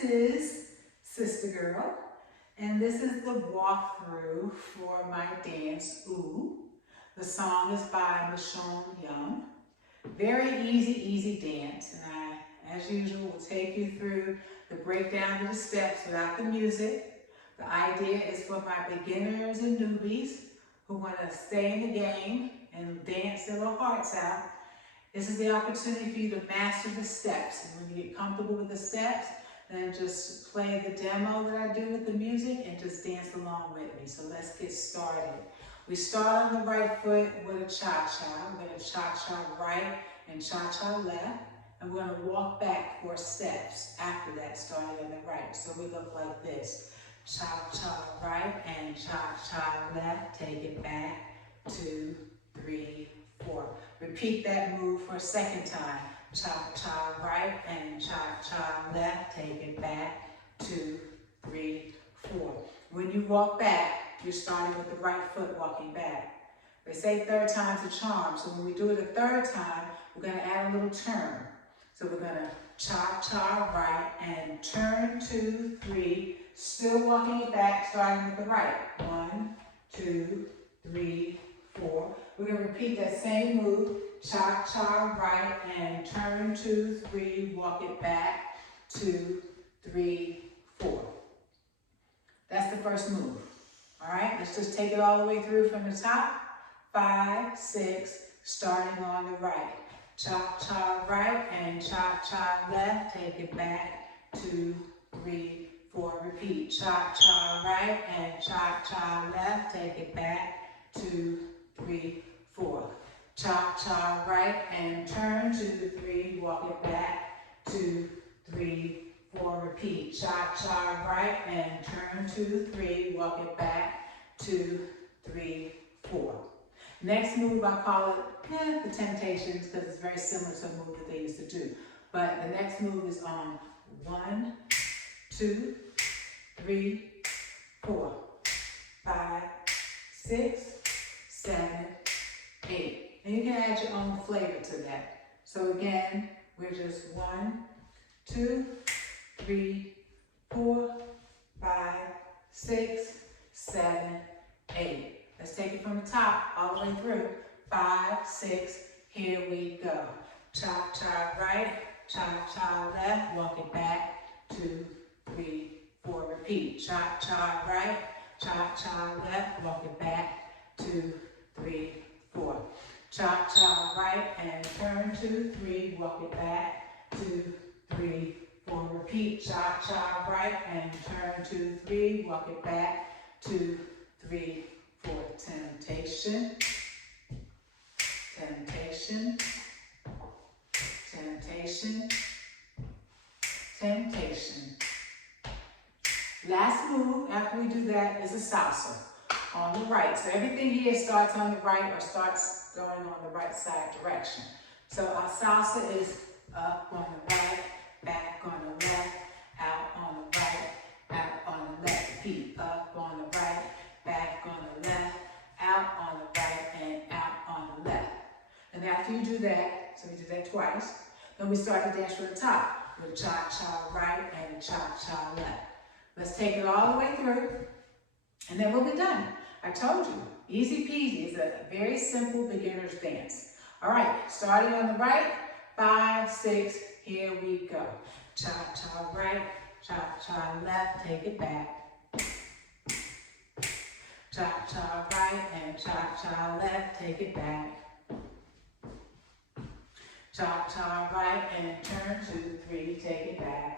this is Sister Girl, and this is the walkthrough for my dance, Ooh. The song is by Michon Young. Very easy dance, and I, as usual, will take you through the breakdown of the steps without the music. The idea is for my beginners and newbies who want to stay in the game and dance their little hearts out. This is the opportunity for you to master the steps. And when you get comfortable with the steps, then just play the demo that I do with the music and just dance along with me. So let's get started. We start on the right foot with a cha-cha. We're going to cha-cha right and cha-cha left. And we're going to walk back 4 steps after that, starting on the right. So we look like this. Cha-cha right and cha-cha left. Take it back. 2, 3, 4. Repeat that move for a second time. Cha-cha right and cha-cha left. Take it back. 2, 3, 4. When you walk back, you're starting with the right foot walking back. They say third time's a charm. So when we do it a third time, we're going to add a little turn. So we're going to cha-cha right and turn 2, 3. Still walking it back, starting with the right. 1, 2, 3, 4. We're going to repeat that same move. Cha-cha right and turn 2, 3. Walk it back. 2, 3, 4. That's the first move. All right, let's just take it all the way through from the top. 5, 6, starting on the right. Cha-cha right and cha-cha left. Take it back. 2, 3, 4. Repeat. Cha-cha right and cha-cha left. Take it back. 2, 3, 4. Cha-cha right and turn 2, 3. Walk it back. 2, 3, 4. Repeat. Cha-cha right and turn 2, 3. Walk it back. 2, 3, 4. Next move, I call it the Temptations because it's very similar to a move that they used to do. But the next move is on 1, 2, 3, 4, 5, 6, 7, 8. And you can add your own flavor to that. So again, we're just 1, 2, 3, 4, 5, 6, 7, 8. Let's take it from the top all the way through. 5, 6, here we go. Cha-cha right, cha-cha left, walk it back. 2, 3, 4. Repeat. Cha-cha right, cha-cha left, walk it back. 2, 3, 4. Cha-cha right and turn 2, 3, walk it back. 2, 3, 4. Repeat. Cha-cha right and turn 2, 3, walk it back. 2, 3, 4. Temptation, temptation, temptation, temptation. Last move after we do that is a salsa on the right. So everything here starts on the right or starts going on the right side direction. So our salsa is up on the right, back on the left, out on the right, out on the left. Repeat. Up on the right, back on the left, out on the right, and out on the left. And after you do that, so we did that twice, then we start to dance from the top with cha-cha right and cha-cha left. Let's take it all the way through, and then we'll be done. I told you, easy peasy. It's a very simple beginner's dance. All right, starting on the right, 5, 6, here we go. Cha-cha right, cha-cha left, take it back. Cha-cha right and cha-cha left, take it back. Cha-cha right and turn 2, 3, take it back.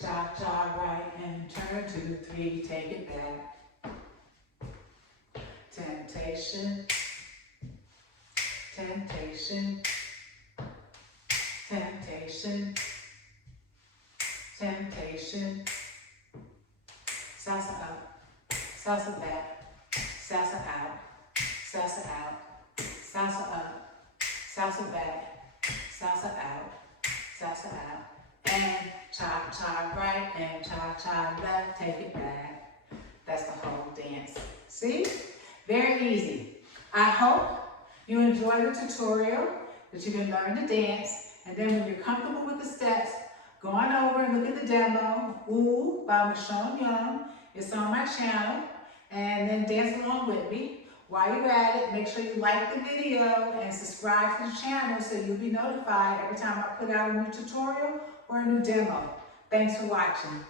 Cha-cha right and turn 2, 3, take it back. Temptation, temptation, temptation, temptation. Salsa up, salsa back, salsa out, salsa out, salsa up, salsa back, salsa out, salsa out, and cha-cha right and cha-cha left, take it back. That's the whole dance. See? Very easy. I hope you enjoy the tutorial, that you can learn to dance, and then when you're comfortable with the steps, go on over and look at the demo, Ooh by Michon Young. It's on my channel, and then dance along with me. While you're at it, make sure you like the video and subscribe to the channel so you'll be notified every time I put out a new tutorial or a new demo. Thanks for watching.